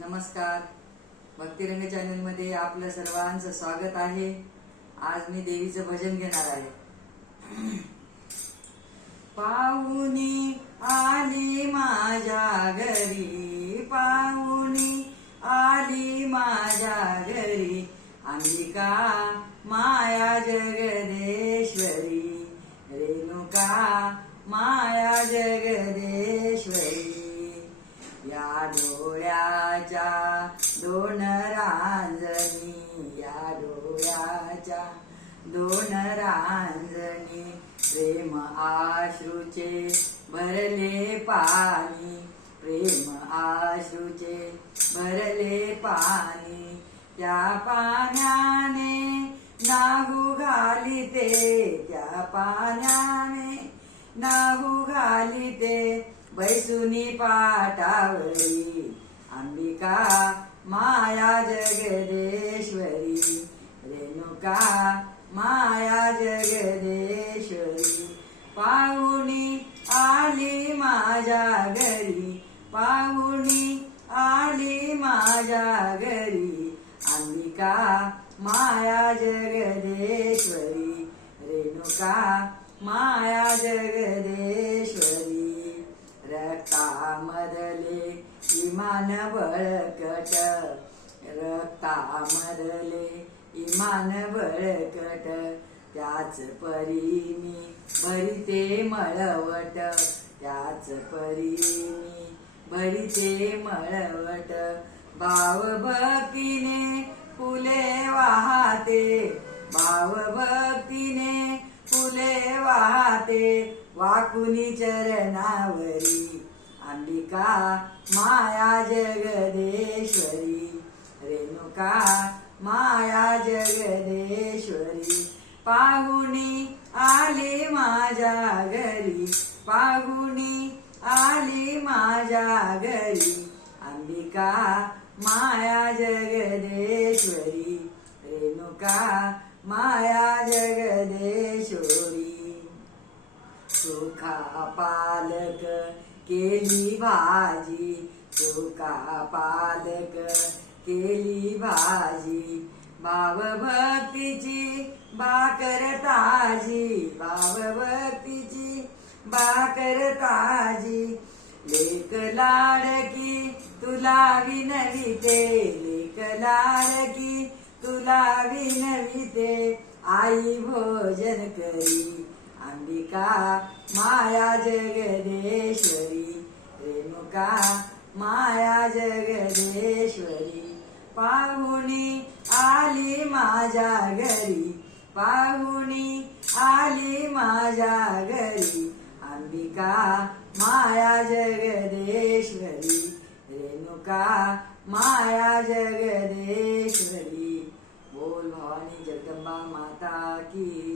नमस्कार. भक्तिरंग चॅनल मध्ये आपलं सर्वांचं स्वागत आहे. आज मी देवीचं भजन घेणार आहे. पाहुणी आली माझ्या घरी, पाहुणी आली माझ्या घरी, अंबिका माया जगदेश्वरी, रेणुका माया जगदेश्वरी. या डोळ्याच्या दोन रांजणी, या डोळ्याच्या दोन रांजणी, प्रेम आश्रूचे भरले पाणी, प्रेम आश्रूचे भरले पाणी. त्या पाण्याने नाहू घालिते, त्या पाण्याने नाहू घालिते, बैसुनी पाटावरी, अंबिका माया जगदेश्वरी, रेणुका माया जगदेश्वरी. पाहुणी आली माझ्या घरी, पाहुणी आली माझ्या घरी, अंबिका माया जगदेश्वरी, रेणुका माया जगदेश्वरी. रक्तामधले इमान बळकट, रक्तामधले इमान बळकट, त्याच परी मी भरिते मळवट, त्याच परी मी भरिते मळवट. भाव भक्तीने फुले वाहते, भाव भक्तीने फुले वाहते, वाकुनी चरणावरी, अंबिका माया जगदेश्वरी, रेणुका माया जगदेश्वरी. पाहुणी आली माझ्या घरी, पाहुणी आली माझ्या घरी, अंबिका माया जगदेश्वरी, रेणुका माया जगदेश्वरी. सुखा पालक केली भाजी, सुखा पालक केली भाजी, भाव भक्तीची भाकर ताजी, भाव भक्तीची भाकर ताजी. लेक लाडकी तुला विनविते, लेक लाडकी तुला विनविते, आई भोजन करी, अंबिका माया जगदेश्वरी, रेणुका माया जगदेश्वरी. पाहुणी आली माझ्या घरी, पाहुणी आली माझ्या घरी, अंबिका माया जगदेश्वरी, रेणुका माया जगदेश्वरी. बोल भवानी जगदंबा माता की